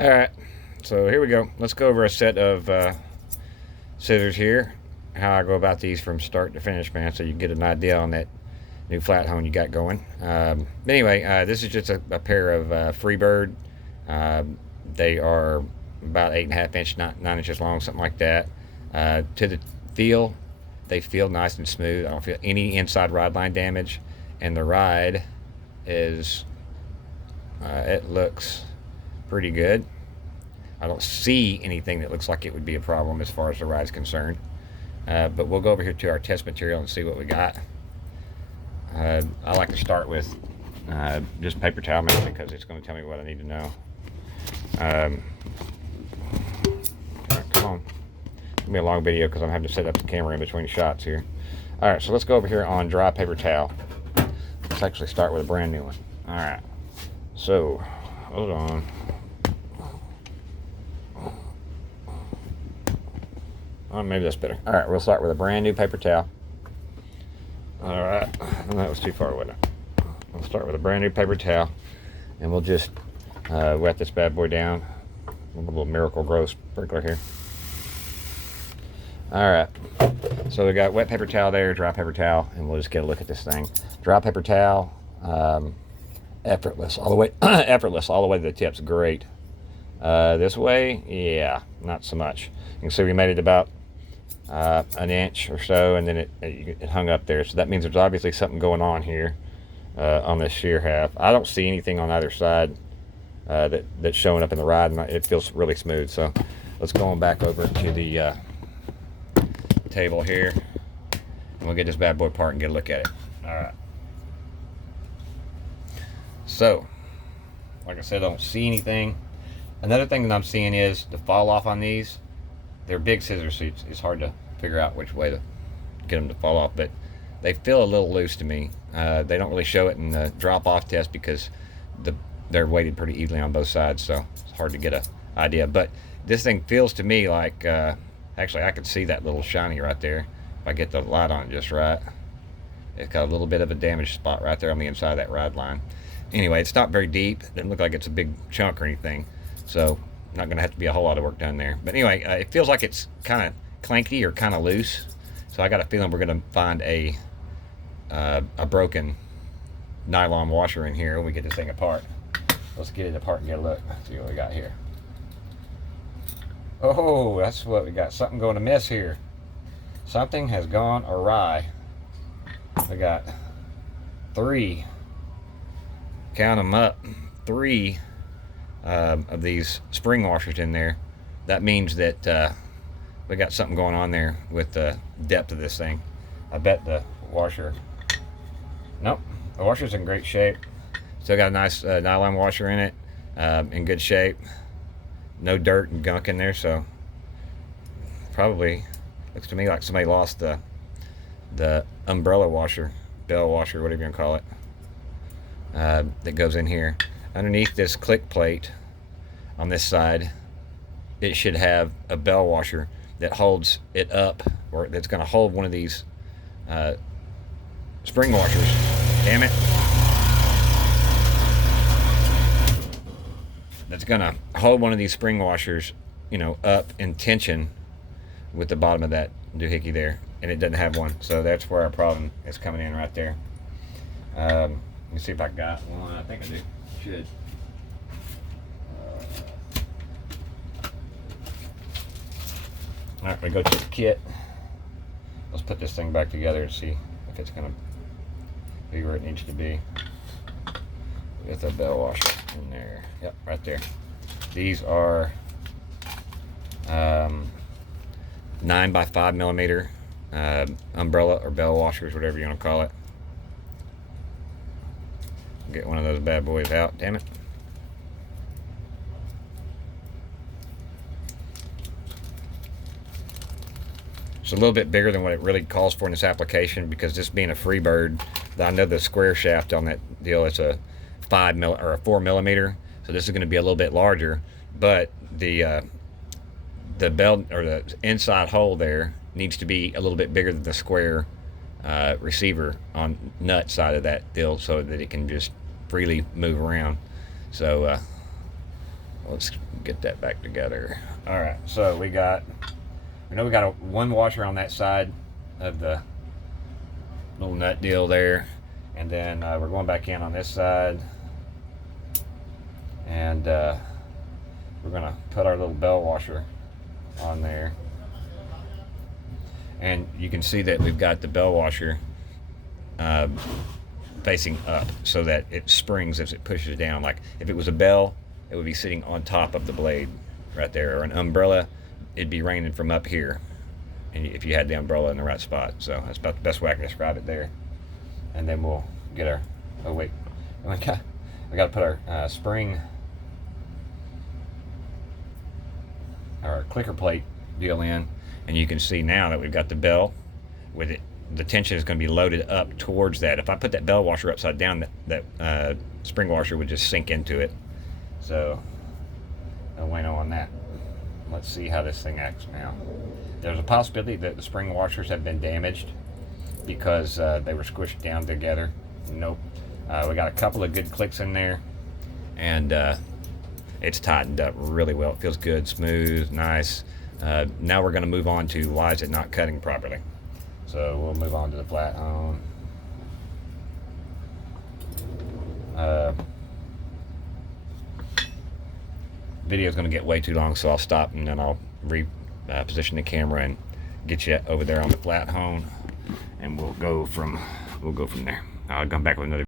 Alright, so here we go. Let's go over a set of scissors here. How I go about these from start to finish, man, so you get an idea on that new flat hone you got going. Anyway, this is just a pair of Freebird. They are about 8.5 inch, 9 inches long, something like that. To the feel, they feel nice and smooth. I don't feel any inside ride line damage, and the ride is it looks pretty good. I don't see anything that looks like it would be a problem as far as the ride's concerned. But we'll go over here to our test material and see what we got. I like to start with just paper towel mix because it's going to tell me what I need to know. Right, come on. It's going to be a long video because I'm having to set up the camera in between shots here. Alright, so let's go over here on dry paper towel. Let's actually start with a brand new one. Alright, so hold on. Oh, maybe that's better. Alright, we'll start with a brand new paper towel. Alright, that was too far, wasn't it? We'll start with a brand new paper towel, and we'll just wet this bad boy down. A little Miracle Grow sprinkler here. Alright, so we got wet paper towel there, dry paper towel, and we'll just get a look at this thing. Dry paper towel, effortless all the way, effortless all the way to the tips. Great. This way, yeah, not so much. You can see we made it about an inch or so, and then it hung up there. So that means there's obviously something going on here on this shear half. I don't see anything on either side that's showing up in the ride, and it feels really smooth. So let's go on back over to the table here, and we'll get this bad boy apart and get a look at it. All right. So, like I said, I don't see anything. Another thing that I'm seeing is the fall off on these. They're big scissors, so it's hard to figure out which way to get them to fall off, but they feel a little loose to me. They don't really show it in the drop off test because they're weighted pretty evenly on both sides, so it's hard to get an idea. But this thing feels to me like, actually I can see that little shiny right there if I get the light on it just right. It's got a little bit of a damaged spot right there on the inside of that ride line. Anyway, it's not very deep. It doesn't look like it's a big chunk or anything, so not going to have to be a whole lot of work done there. But anyway, it feels like it's kind of clanky or kind of loose, so I got a feeling we're going to find a broken nylon washer in here when we get this thing apart. Let's get it apart and get a look. See what we got here. Oh, that's what we got. Something going amiss here. Something has gone awry. We got 3, count them up, 3 of these spring washers in there. That means that we got something going on there with the depth of this thing. I bet the washer, nope, the washer's in great shape. Still got a nice nylon washer in it, in good shape. No dirt and gunk in there, so probably looks to me like somebody lost the umbrella washer, bell washer, whatever you want to call it, that goes in here. Underneath this click plate on this side, it should have a bell washer that holds it up, or that's going to hold one of these spring washers. Damn it. That's going to hold one of these spring washers, you know, up in tension with the bottom of that doohickey there, and it doesn't have one. So that's where our problem is coming in right there. Let me see if I got one. I think I do. Should. Alright, we go to the kit. Let's put this thing back together and see if it's going to be where it needs to be. With a bell washer in there. Yep, right there. These are 9 by 5 millimeter umbrella or bell washers, whatever you want to call it. Get one of those bad boys out, damn it. It's a little bit bigger than what it really calls for in this application, because this being a Freebird, I know the square shaft on that deal is a 4 millimeter, so this is going to be a little bit larger, but the belt or the inside hole there needs to be a little bit bigger than the square receiver on nut side of that deal, so that it can just freely move around. So let's get that back together. All right, so we got one washer on that side of the little nut deal there, and then we're going back in on this side, and we're gonna put our little bell washer on there. And you can see that we've got the bell washer facing up so that it springs as it pushes down. Like if it was a bell, it would be sitting on top of the blade right there, or an umbrella, it'd be raining from up here, and if you had the umbrella in the right spot. So that's about the best way I can describe it there. And then we'll get our, oh wait, we got to put our spring, our clicker plate deal in, and you can see now that we've got the bell with it. The tension is going to be loaded up towards that. If I put that bell washer upside down, that spring washer would just sink into it. So no bueno on that. Let's see how this thing acts now. There's a possibility that the spring washers have been damaged because they were squished down together. Nope. We got a couple of good clicks in there, and it's tightened up really well. It feels good, smooth, nice. Now we're going to move on to why is it not cutting properly. So we'll move on to the flat hone. Video is going to get way too long, so I'll stop and then I'll reposition the camera and get you over there on the flat hone, and we'll go from there. I'll come back with another.